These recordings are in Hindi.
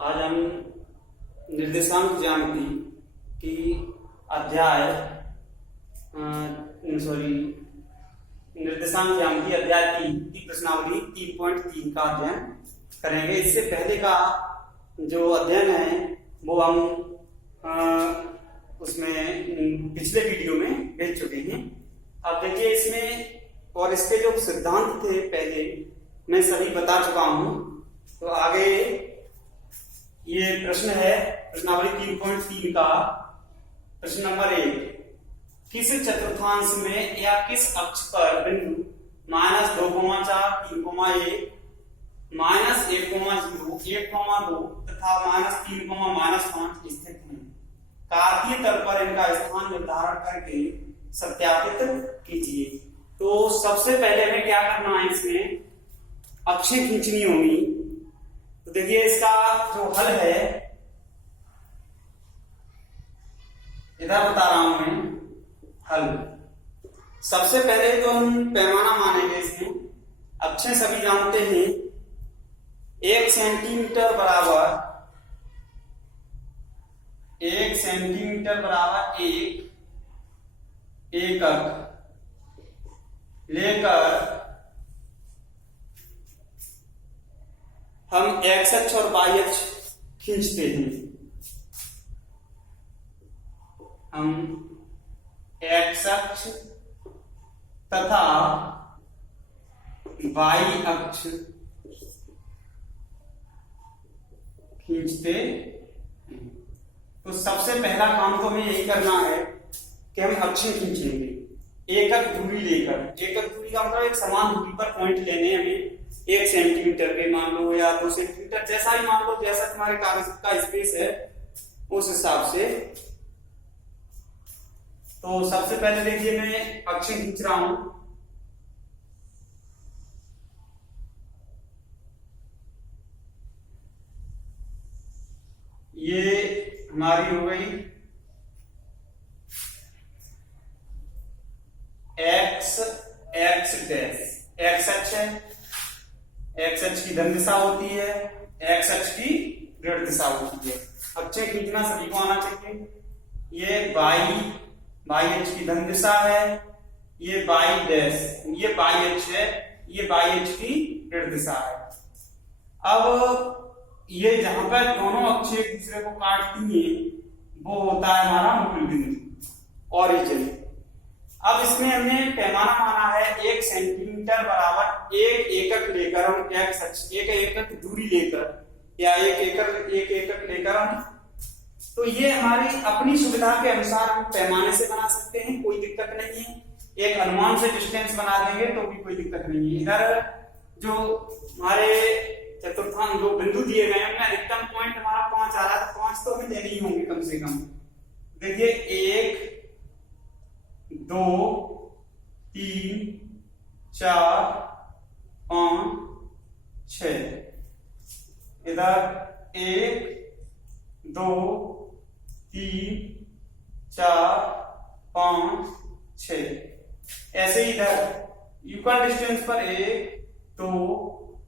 आज हम निर्देशांक ज्यामिति की अध्याय निर्देशांक ज्यामिति अध्याय 3 की प्रश्नावली 3.3 का अध्ययन करेंगे। इससे पहले का जो अध्ययन है वो हम उसमें पिछले वीडियो में भेज चुके हैं। अब देखिए इसमें और इसके जो सिद्धांत थे पहले मैं सभी बता चुका हूं। तो आगे ये प्रश्न है प्रश्नावली 3.3 का प्रश्न नंबर 1। किस चतुर्थांश में या किस अक्ष पर बिंदु -2,4, 3,1, -1,0, 1,2 तथा -3, -5 स्थित हैं? कार्तीय तल पर इनका स्थान निर्धारण करके सत्यापित कीजिए। तो सबसे पहले हमें क्या करना है, इसमें अक्षें खींचनी होगी। तो देखिए इसका जो हल है इधर बता रहा हूं मैं हल। सबसे पहले तो हम पैमाना मानेंगे इसमें। अक्षें सभी जानते हैं 1 सेंटीमीटर बराबर 1 एकक लेकर हम x अक्ष और y अक्ष खींचते हैं। हम x अक्ष तथा y अक्ष खींचते हैं। तो सबसे पहला काम तो हमें यही करना है कि हम अक्षें खींचेंगे एकक दूरी लेकर। एकक दूरी का मतलब एक समान दूरी पर पॉइंट लेने हमें 1 सेंटीमीटर के मान लो या 2 सेंटीमीटर, जैसा ही मान लो, जैसा तुम्हारे कागज का स्पेस है उस हिसाब से। तो सबसे पहले देखिए मैं अक्षें खींच रहा हूं। ये हमारी हो गई x अक्ष है। x अक्ष की धन दिशा होती है, x अक्ष की ऋण दिशा होती है। अक्षें खींचना सभी को आना चाहिए। ये y अक्ष की धन दिशा है, ये ये y अक्ष है, ये y अक्ष की ऋण दिशा है। अब ये जहां पर दोनों अक्ष एक दूसरे को काटती हैं वो होता है हमारा मूल बिंदु ओरिजिन। अब इसमें हमने पैमाना माना है 1 सेंटीमीटर बराबर 1 एकक लेकर हम x अक्ष 1 एकक दूरी लेकर या 1 एकक लेकर हम, तो ये हमारी अपनी सुविधा के अनुसार हम पैमाने से बना सकते हैं, कोई दिक्कत नहीं है। एक अनुमान से डिस्टेंस बना देंगे तो भी कोई दिक्कत नहीं है। इधर जो हमारे चतुर्थांश जो बिंदु दिए गए हैं अधिकतम पॉइंट हमारा 5 आ रहा है, तो 5 तो हमें देने ही होंगे कम से कम। देखिए 1 2 3 4 5 6। इधर 1 2 3 4 5 6। ऐसे ही इधर इक्वल डिस्टेंस पर 1 2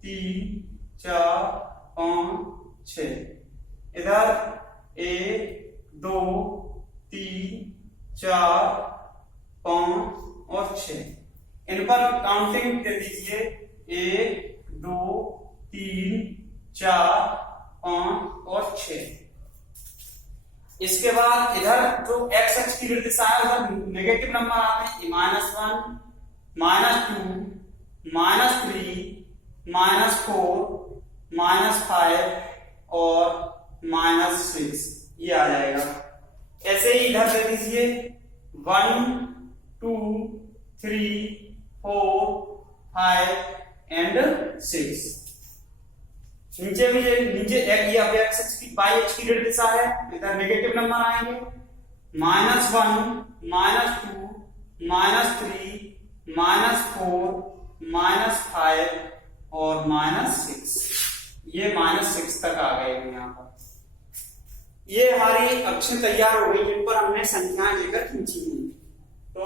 3 4 5 6। इधर 1 2 3 4 5 और 6। इन पर काउंटिंग कर दीजिए 1 2 3 4 5 और 6। इसके बाद इधर जो x अक्ष की ऋण दिशा है उधर नेगेटिव नंबर आते हैं। -1 -2 -3 -4 -5 और -6 ये आ जाएगा। ऐसे ही इधर दे दीजिए 1 2 3 4 5 एंड 6। नीचे भी नीचे ये x अक्ष की y अक्ष की ऋण दिशा है, इधर नेगेटिव नंबर आएंगे। -1 -2 -3 -4 -5 और -6। ये -6 तक आ गए हैं यहाँ पर। ये हमारी अक्षें तैयार हो गई जिन पर हमने संख्याएं लेकर खींची हैं। तो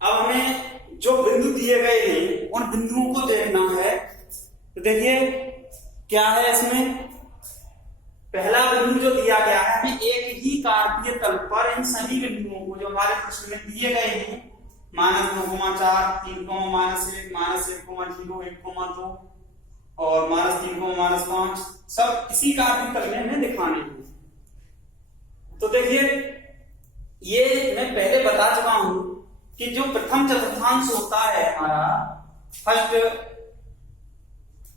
अब हमें जो बिंदु दिए गए हैं उन बिंदुओं को देखना है। तो देखिए क्या है इसमें, पहला बिंदु जो दिया गया है हमें एक ही कार्तीय तल पर इन सभी बिंदुओं को जो हमारे प्रश्न में दिए गए हैं -2,4, 3, -1, -1, 0, 1, 2 और -3, -5 सब इसी कार्तीय तल में हमें दिखाने हैं। तो देखिए ये मैं पहले बता चुका हूं कि जो प्रथम चतुर्थांश होता है हमारा फर्स्ट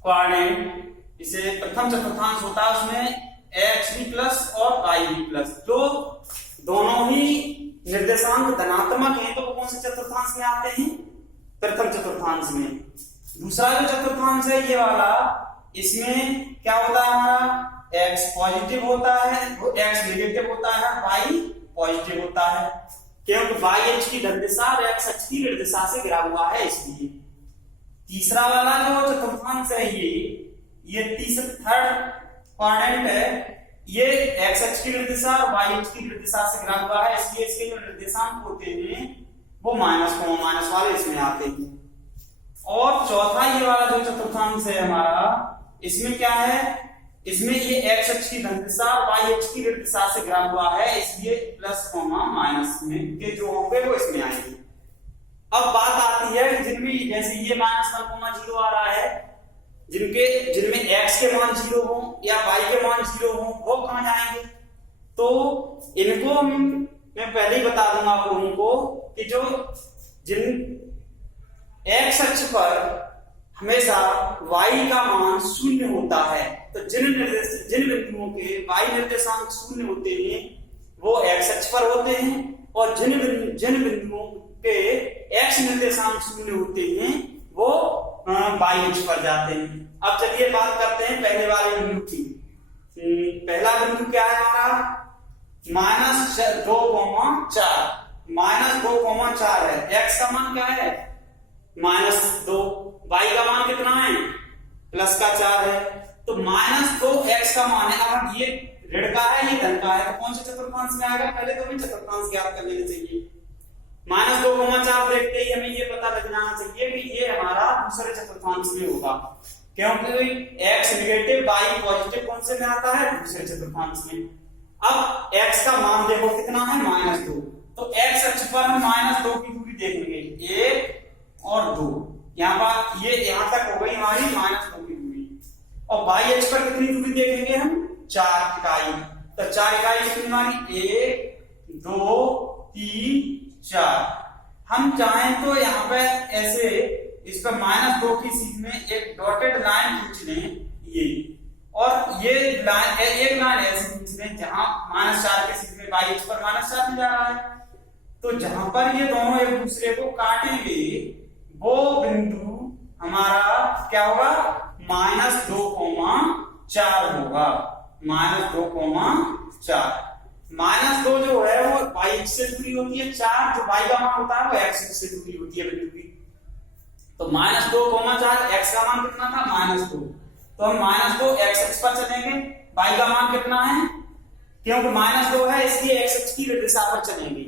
क्वाड्रेंट, इसे प्रथम चतुर्थांश होता है, उसमें xb प्लस और yb प्लस जो दोनों ही निर्देशांक धनात्मक हैं तो वो कौन से चतुर्थांश में आते हैं, प्रथम चतुर्थांश में। दूसरा जो चतुर्थांश है ये वाला, इसमें क्या होता है हमारा x पॉजिटिव होता है, वो x नेगेटिव होता है, y पॉजिटिव होता है, क्योंकि y अक्ष की धन दिशा और x अक्ष की ऋण दिशा से घिरा हुआ है इसलिए। तीसरा वाला जो चतुर्थांश है ये तीसरा थर्ड क्वाड्रेंट है, ये x अक्ष की ऋण दिशा और y अक्ष की ऋण दिशा से घिरा हुआ है इसलिए इसके जो निर्देशांक होते हैं वो माइनस वाले इसमें आते हैं। और चौथा ये वाला जो चतुर्थांश है हमारा, इसमें क्या है, इसमें ये x अक्ष की धन दिशा और y अक्ष की ऋण दिशा से घिरा हुआ है इसलिए प्लस माइनस में के जो होंगे वो इसमें आएंगे। अब बात आती है जिनमें जैसे ये -1,0 आ रहा है, जिनमें x के मान 0 हो या y के मान 0 हो वो कहां जाएंगे, तो इनको मैं पहले ही बता दूंगा आप लोगों को कि जो जिन x अक्ष पर हमेशा y का मान 0 होता है, तो जिन बिंदुओं के y निर्देशांक 0 होते हैं वो x अक्ष पर होते हैं और जिन बिंदुओं के x निर्देशांक 0 होते हैं वो y अक्ष पर जाते हैं। अब चलिए बात करते हैं पहले वाले बिंदु की। पहला बिंदु क्या है हमारा, -2,4 -2,4 है, x का मान क्या है -2, y का मान कितना है +4 है, तो -2x का मान है। अब हम ये ऋण का है ये धन का है तो कौन से चतुर्थांश में आएगा, पहले तो हमें चतुर्थांश ज्ञात कर लेना चाहिए। -2,4 देखते ही हमें ये पता लग जाना चाहिए कि ये हमारा दूसरे चतुर्थांश में होगा, क्योंकि x नेगेटिव y पॉजिटिव कौन से में आता है, दूसरे चतुर्थांश में। अब x का मान देखो कितना है -2, तो x अक्ष पर हम -2 की दूरी देखेंगे 1 और 2, यहाँ पर ये यहाँ तक हो गई हमारी -2 की दूरी, और y अक्ष पर कितनी दूरी देखेंगे हम 4 इकाई, तो 4 इकाई कितनी हमारी 1 2 3 4। हम चाहें तो यहाँ पे ऐसे इस पर -2 की सीध में एक डॉटेड लाइन खींच लें ये, और ये लाइन एक लाइन ऐसे खींच लें जहां -4 के सीध में y अक्ष पर -4 जा रहा है, तो जहां पर ये दोनों एक दूसरे को काटेंगे वो बिंदु हमारा क्या होगा -2,4 होगा, -2,4। -2 जो है वो y अक्ष से दूरी होती है, 4 जो y का मान होता है वो x अक्ष से दूरी होती है बिंदु की, तो -2,4 x का मान कितना था -2, तो हम -2 x अक्ष पर चलेंगे, y का मान कितना है, क्योंकि -2 है इसलिए x अक्ष की दिशा पर चलेंगे,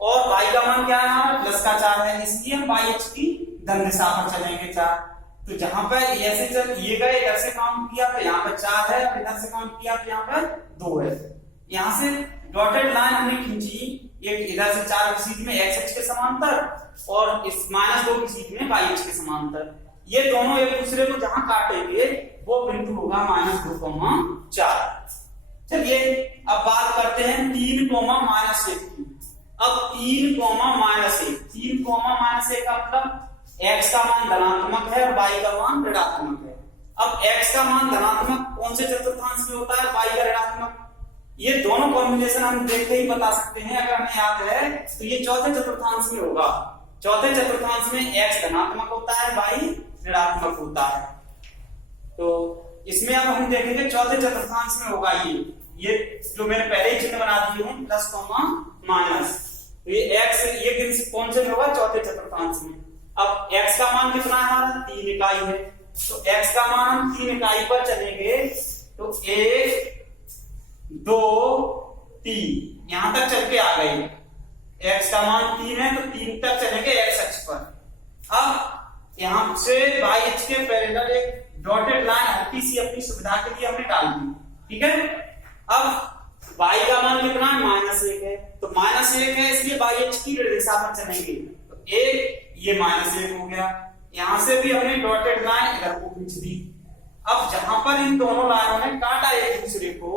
और y का मान क्या है हमारा +4 है इसलिए हम y अक्ष की धन दिशा पर चलेंगे 4। तो जहां पर ऐसे चल ये गए इधर से काउंट किया तो यहाँ पर 4 है, और इधर से काउंट किया तो यहाँ पर 2 है, यहाँ से डॉटेड लाइन हमने खींची एक इधर से 4 की सीध में x अक्ष के समांतर और इस -2 की सीध में y अक्ष के समांतर, ये दोनों एक दूसरे को जहां काटेंगे वो बिंदु होगा -2,4। चलिए अब बात करते हैं 3, -1 की। अब 3, -1 का मतलब x का मान धनात्मक है और y का मान ऋणात्मक है। अब x का मान धनात्मक कौन से चतुर्थांश में होता है, y का ऋणात्मक, ये दोनों कॉम्बिनेशन हम देख के ही बता सकते हैं, अगर हमें याद है तो ये चौथे चतुर्थांश में होगा। चौथे चतुर्थांश में x धनात्मक होता है, y ऋणात्मक होता है, तो इसमें अब हम देखेंगे चौथे चतुर्थांश में होगा ये जो मैंने पहले ही चिन्ह बना दिए हैं प्लस माइनस, तो ये x ये कौन से में होगा, चौथे चतुर्थांश में। अब x का मान कितना है हमारा 3 इकाई है, तो x का मान हम 3 इकाई पर चलेंगे तो 1 2 3 यहां तक चल के आ गए, x का मान 3 है तो 3 तक चलेंगे x अक्ष पर। अब यहाँ से बाई एच के पैरेलल एक डॉटेड लाइन हल्की सी अपनी सुविधा के लिए हमने डाल दी, ठीक है। अब बाई का मान कितना है, -1 है, तो -1 है इसलिए बाई एच की ऋण दिशा पर चलेंगे, तो एक ये -1 हो गया। यहां से भी हमने डॉटेड लाइन इधर को खींच दी। अब जहां पर इन दोनों लाइनों ने काटा एक दूसरे को,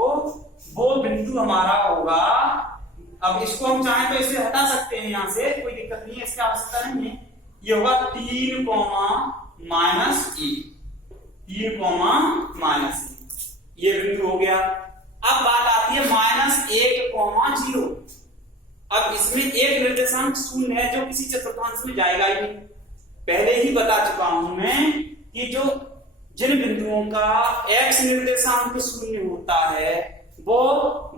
वो बिंदु हमारा होगा, अब इसको हम चाहें तो इसे हटा सकते हैं, यहां से कोई दिक्कत नहीं है, इसकी आवश्यकता नहीं है। ये होगा 3, -1, 3, -1, ये बिंदु हो गया। अब बात आती है -1, 0। अब इसमें एक निर्देशांक शून्य है जो किसी चतुर्थांश में जाएगा ही नहीं। पहले ही बता चुका हूं मैं कि जो जिन बिंदुओं का x निर्देशांक शून्य होता है वो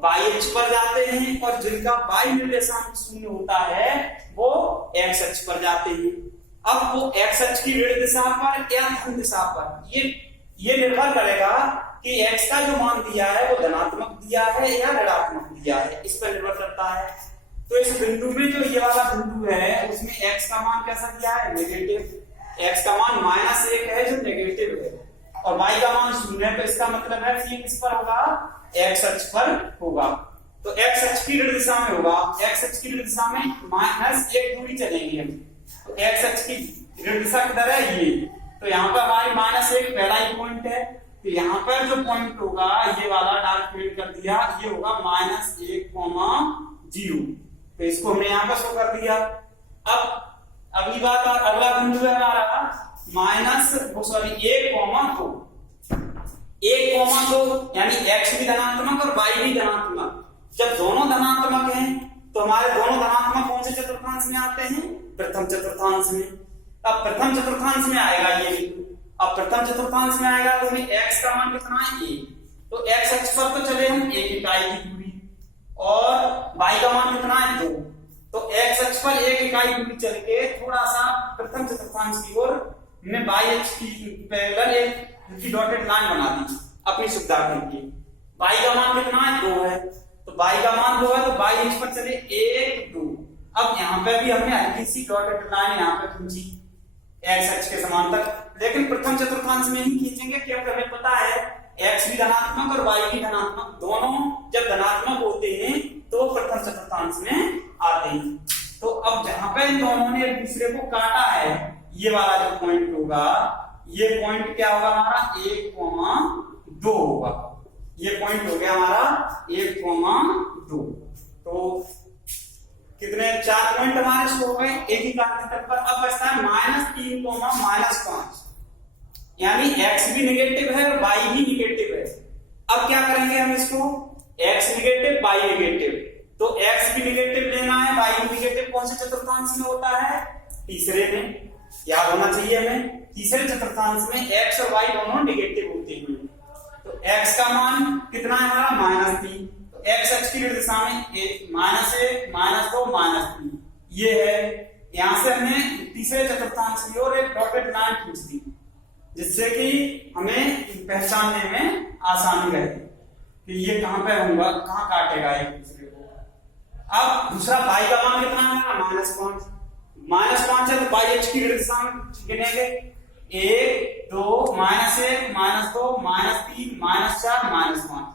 y पर जाते हैं, और जिनका y निर्देशांक शून्य होता है वो x अक्ष पर जाते हैं। अब वो x अक्ष की ऋण दिशा पर या धन दिशा पर, ये निर्भर करेगा कि x का जो मान दिया है वो धनात्मक दिया है या ऋणात्मक दिया है, इस पर निर्भर करता है। तो इस बिंदु में जो ये वाला बिंदु है उसमें x का मान कैसा दिया है, नेगेटिव। x का मान -1 है जो नेगेटिव है, और y का मान 0 है, तो इसका मतलब है कि किस पर होगा, x अक्ष पर होगा। तो x अक्ष की ऋण दिशा में होगा, x अक्ष की ऋण दिशा में -1 दूरी चलेंगे हम, तो x अक्ष की ऋण दिशा किधर है, ये। तो यहाँ पर हमारी -1 पहला ही पॉइंट है, तो यहाँ पर जो पॉइंट होगा ये वाला डार्क फेड कर दिया, ये होगा -1, 0। तो इसको हमने यहाँ पर शो कर दिया। अब अगली बात, अगला बिंदु है हमारा -1, 2 यानी x भी धनात्मक और y भी धनात्मक। जब दोनों धनात्मक हैं तो हमारे दोनों धनात्मक कौन से चतुर्थांश में आते हैं, प्रथम चतुर्थांश में। अब प्रथम चतुर्थांश में आएगा ये, अब प्रथम चतुर्थांश में आएगा तो हमें x का मान कितना है, 1। तो x अक्ष पर तो चले हम 1 इकाई की दूरी, और y का मान कितना है, 2। तो x अक्ष पर 1 इकाई दूरी चल के थोड़ा सा प्रथम चतुर्थांश की ओर हमने y अक्ष की पैरेलल एक डॉटेड लाइन बना दी अपनी सुविधा के लिए। y का मान कितना है, 2 है, तो y का मान 2 है, तो y अक्ष पर चले 1, 2। अब यहाँ पे भी हमने हल्की सी डॉटेड लाइन यहाँ पे खींची x अक्ष के समांतर, लेकिन प्रथम चतुर्थांश में ही खींचेंगे क्योंकि हमें पता है x भी धनात्मक और y भी धनात्मक, दोनों जब धनात्मक होते हैं तो प्रथम चतुर्थांश में आते हैं। तो अब जहां पे इन दोनों ने एक दूसरे को काटा है, ये वाला जो पॉइंट होगा, ये पॉइंट क्या होगा हमारा, 1, 2 होगा। ये पॉइंट हो गया हमारा 1, 2। तो कितने, 4 पॉइंट हमारे शो हो गए एक ही कार्तीय तल पर। अब बचता है -3, -5, यानी x भी निगेटिव है और y भी निगेटिव है। अब क्या करेंगे हम इसको, x निगेटिव y निगेटिव, तो x भी निगेटिव लेना है, y भी निगेटिव। कौन से चतुर्थांश में होता है, तीसरे में, याद होना चाहिए हमें। तीसरे चतुर्थांश में x और y दोनों निगेटिव होते हैं। तो x का मान कितना है हमारा, -3, तो x अक्ष की दिशा में -1, -2, -3 ये है। यहां से हमने तीसरे चतुर्थांश की ओर एक डॉटेड लाइन खींच दी, जिससे कि हमें पहचानने में आसानी रहे कि ये कहां पे होगा, कहां काटेगा एक दूसरे को। अब दूसरा y का मान कितना है, -5 है, तो y अक्ष की दिशा में गिनेंगे 1, 2, -1, -2, -3, -4, -5,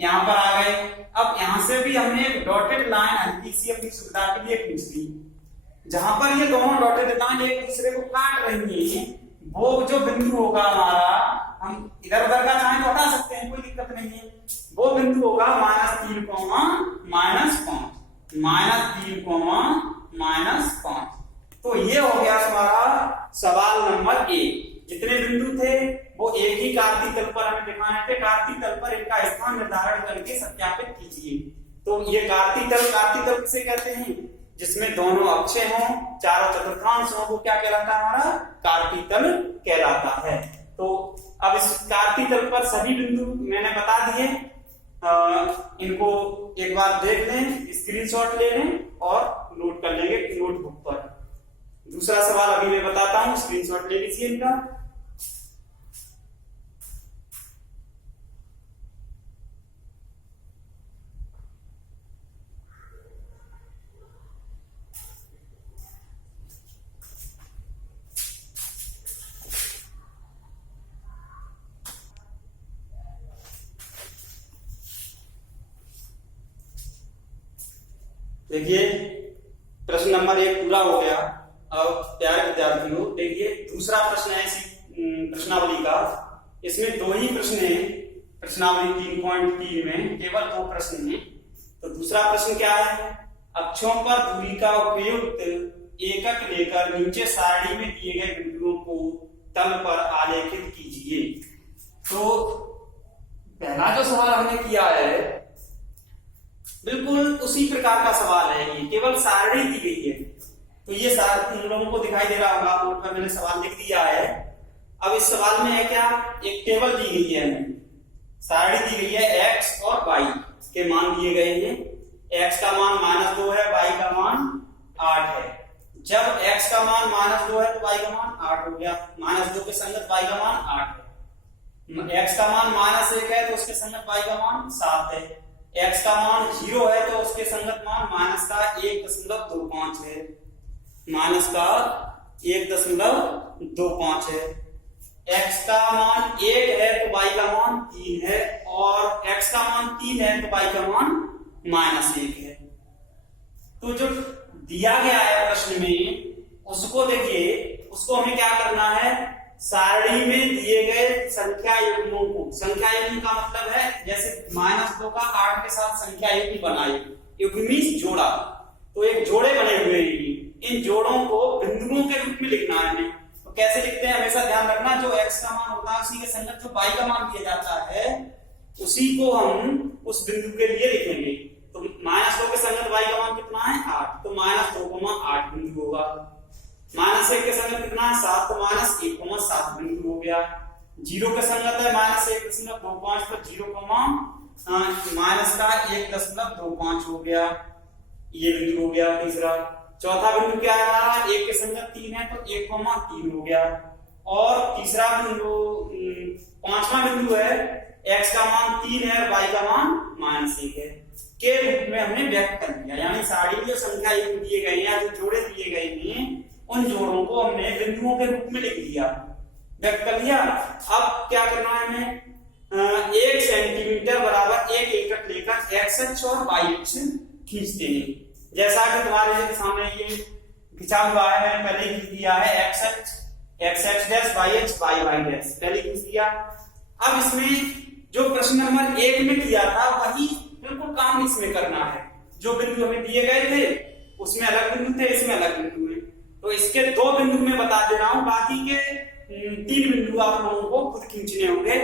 यहां पर आ गए। अब यहां से भी हमने एक डॉटेड लाइन हल्की सी अपनी सुविधा के लिए खींच दी, जहां पर ये दोनों डॉटेड लाइन एक दूसरे को काट रही है, वो जो बिंदु होगा हमारा, हम इधर उधर का चाहें तो हटा सकते हैं, कोई दिक्कत नहीं है। वो बिंदु होगा -3, -5। तो ये हो गया हमारा सवाल नंबर 1। जितने बिंदु थे वो एक ही कार्तीय तल पर हमें दिखाने थे। कार्तीय तल पर इनका स्थान निर्धारण करके सत्यापित कीजिए। तो ये कार्तीय तल किसे कहते हैं, जिसमें दोनों अक्षे हों, चारों चतुर्थांश हों, वो क्या कहलाता है, हमारा कार्तीय तल कहलाता है। तो अब इस कार्तीय तल पर सभी बिंदु मैंने बता दिए, इनको एक बार देख लें, स्क्रीनशॉट ले लें और नोट कर लेंगे नोटबुक पर। दूसरा सवाल अभी मैं बताता हूं, स्क्रीनशॉट ले लीजिए इनका। देखिए प्रश्न नंबर 1 पूरा हो गया। अब प्यारे विद्यार्थियों देखिए दूसरा प्रश्न है इसी प्रश्नावली का। इसमें 2 ही प्रश्न है, प्रश्नावली 3.3 में केवल 2 प्रश्न हैं। तो दूसरा प्रश्न क्या है, अक्षों पर दूरी का उपयुक्त एकक लेकर नीचे सारणी में दिए गए बिंदुओं को तल पर आलेखित कीजिए। तो पहला जो सवाल हमने किया है बिल्कुल उसी प्रकार का सवाल है, ये केवल सारणी दी गई है। तो ये सारणी उन लोगों को दिखाई दे रहा होगा, बोर्ड पर मैंने सवाल लिख दिया है। अब इस सवाल में है क्या, एक टेबल दी गई है, सारणी दी गई है, x और y के मान दिए गए हैं। x का मान -2 है, y का मान 8 है। जब x का मान -2 है तो y का मान 8 हो गया, -2 के संगत y का मान 8 है। x का मान -1 है तो उसके संगत y का मान 7 है। x का मान 0 है तो उसके संगत मान माइनस का 1.25 है, माइनस का 1.25 है। x का मान 1 है तो y का मान 3 है, और x का मान 3 है तो y का मान -1 है। तो जो दिया गया है प्रश्न में उसको देखिए, उसको हमें क्या करना है, सारणी में दिए गए संख्या युग्मों को, संख्या युग्म का मतलब है जैसे -2 का 8 के साथ संख्या युग्म बनाए, युग्म मींस जोड़ा, तो एक जोड़े बने हुए हैं, इन जोड़ों को बिंदुओं के रूप में लिखना है हमें। तो कैसे लिखते हैं हमेशा ध्यान रखना, जो x का मान होता है उसी के संगत जो y का मान दिया जाता है उसी को हम उस बिंदु के लिए लिखेंगे। तो -2 के संगत y का मान कितना है 8, तो -2,8 बिंदु होगा। -1 के संगत कितना है 7, तो -1,7 बिंदु हो गया। 0 के संगत है -1.25, तो 0, माइनस का 1.25 हो गया, ये बिंदु हो गया तीसरा। चौथा बिंदु क्या है हमारा, 1 के संगत 3 है तो 1,3 हो गया। और तीसरा बिंदु 5वां बिंदु है, x का मान 3 है और y का मान -1 है, के रूप में हमने व्यक्त कर दिया। यानी सारी जो संख्या दिए गए हैं या जो जोड़े दिए गए हैं उन जोड़ों को हमने बिंदुओं के रूप में लिख दिया, व्यक्त कर दिया। अब क्या करना है हमें, 1 सेंटीमीटर बराबर 1 एकक लेकर x अक्ष और y अक्ष खींचते हैं। जैसा कि तुम्हारे सामने ये खिंचा हुआ है, मैंने पहले खींच दिया है, x अक्ष डैश y अक्ष y डैश पहले खींच दिया। अब इसमें जो प्रश्न नंबर 1 में किया था वही बिल्कुल काम इसमें करना है। जो बिंदु हमें दिए गए थे उसमें अलग बिंदु थे, इसमें अलग बिंदु है। तो इसके 2 बिंदु में बता दे रहा हूं, बाकी के 3 बिंदु आप लोगों को खुद खींचने होंगे,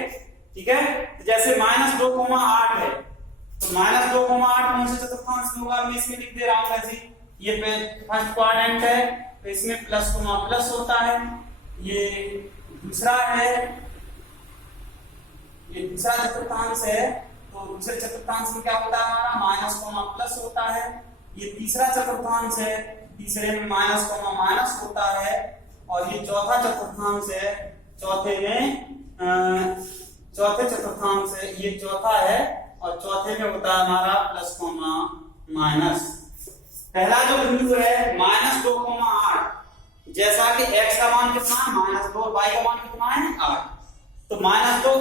ठीक है। जैसे -2,8 है तो -2,8 कौन से चतुर्थांश में होगा, मैं इसमें लिख दे रहा हूं ऐसे। ये फर्स्ट क्वाड्रेंट है तो इसमें प्लस होता है। ये दूसरा है, ये दूसरा चतुर्थांश है तो दूसरे चतुर्थांश में क्या होता है हमारा प्लस होता है। ये तीसरा चतुर्थांश है, तीसरे में माइनस होता है। और ये चौथा चतुर्थांश है, चौथे चतुर्थांश है, ये चौथा है और चौथे में होता है हमारा प्लस माइनस। पहला जो बिंदु है -2,8, जैसा कि x का मान कितना है -2 और y का मान कितना है 8, तो -2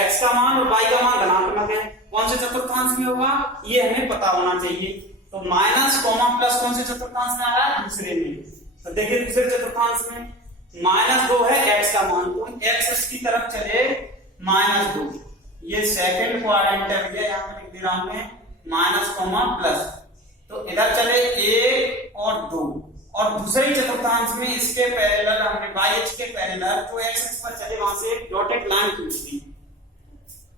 x का मान और y का मान धनात्मक है, कौन से चतुर्थांश में होगा ये हमें पता होना चाहिए। तो माइनस प्लस कौन से चतुर्थांश में आ रहा है, दूसरे में। तो देखिए दूसरे चतुर्थांश में -2 है x का मान, तो x की तरफ चले -2, ये सेकंड क्वाड्रेंट है भैया, यहाँ पे लिख दे रहा हूं मैं माइनस प्लस, तो इधर चले 1 और 2। और दूसरे चतुर्थांश में इसके पैरेलल हमने y अक्ष के पैरेलल जो x अक्ष पर चले वहां से डॉटेड लाइन खींच दी।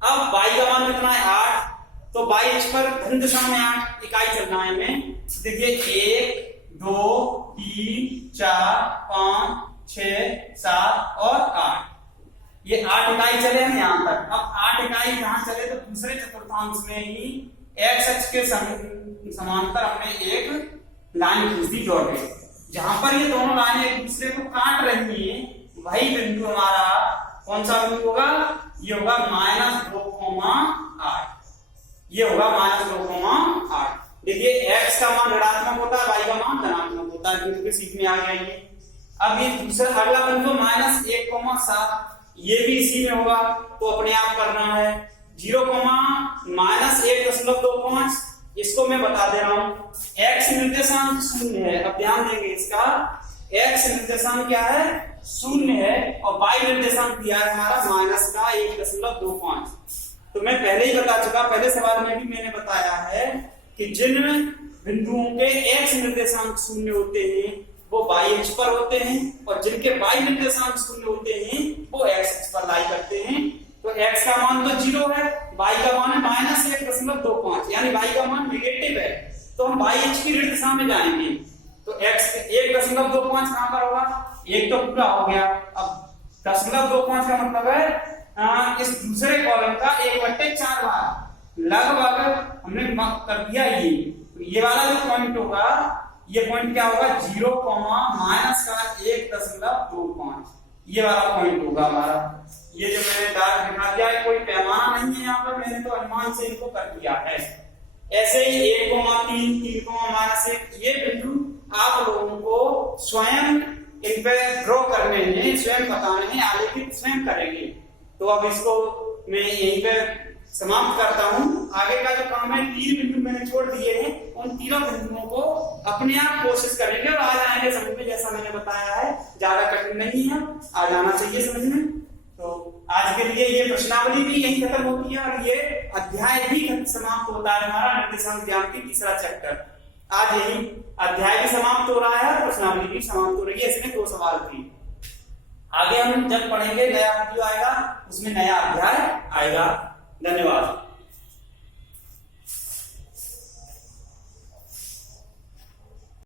अब y का मान कितना है 8, तो y अक्ष पर धन दिशा में 8 इकाई चलना है हमें। देखिए 1 2 3 4 5 6 7 और 8, ये 8 इकाई चले हैं यहां तक। अब 8 इकाई यहां चले तो दूसरे चतुर्थांश में ही x अक्ष के समांतर हमने एक लाइन खींच दी डॉटेड, जहां पर ये दोनों लाइनें एक दूसरे को काट रही हैं, वही बिंदु हमारा कौन सा बिंदु होगा, ये होगा -2,8, ये होगा -2,8। देखिए x का मान ऋणात्मक होता है, y का मान धनात्मक होता है, बिंदु के सीख में आ गया ये। अब ये दूसरा अगला बिंदु -1,7, ये भी इसी में होगा, तो अपने आप करना है 0, -1.25, इसको मैं बता दे रहा हूं। x निर्देशांक 0 है, अब ध्यान देंगे इसका, x निर्देशांक क्या है 0 है और y निर्देशांक दिया है हमारा माइनस का 1.25। तो मैं पहले ही बता चुका, पहले सवाल में भी मैंने बताया है कि जिन बिंदुओं के x निर्देशांक 0 होते हैं वो y अक्ष पर होते हैं और जिनके y निर्देशांक 0 होते हैं वो x अक्ष पर लाई करते हैं। तो x का मान तो 0 है, y का मान है माइनस 1.25, यानी y का मान नेगेटिव है, तो हम y अक्ष की ऋण दिशा में जाएंगे। तो x 1.25 कहां पर होगा, एक तो पूरा हो गया। अब 0.25 का मतलब है इस दूसरे कॉलम का 1/4 बार लगभग हमने कर दिया। ये वाला जो पॉइंट होगा, ये पॉइंट क्या होगा 0, माइनस का 1.25, ये वाला पॉइंट होगा हमारा। ये जो मैंने डार्क दिखा दिया है, कोई पैमाना नहीं है यहाँ पर, मैंने तो अनुमान से इनको कर दिया है। ऐसे ही 1,3, 3,-1 ये बिंदु आप लोगों को स्वयं इन पे ड्रॉ करने हैं, स्वयं बताने हैं, आलेखित स्वयं करेंगे। तो अब इसको मैं यहीं पे समाप्त करता हूं। आगे का जो काम है, 3 बिंदु मैंने छोड़ दिए हैं, उन तीनों बिंदुओं को अपने आप कोशिश करेंगे और आ जाएंगे समझ में, जैसा मैंने बताया है। ज्यादा कठिन नहीं है, आ जाना चाहिए समझ में। तो आज के लिए ये प्रश्नावली भी यही खत्म होती है और ये अध्याय भी समाप्त होता है हमारा निर्देशांक ज्यामिति तीसरा चैप्टर। आज यही अध्याय भी समाप्त हो रहा है और प्रश्नावली भी समाप्त हो रही है। इसमें 2 सवाल थी। आगे हम जब पढ़ेंगे नया वीडियो आएगा, उसमें नया अध्याय आएगा। धन्यवाद।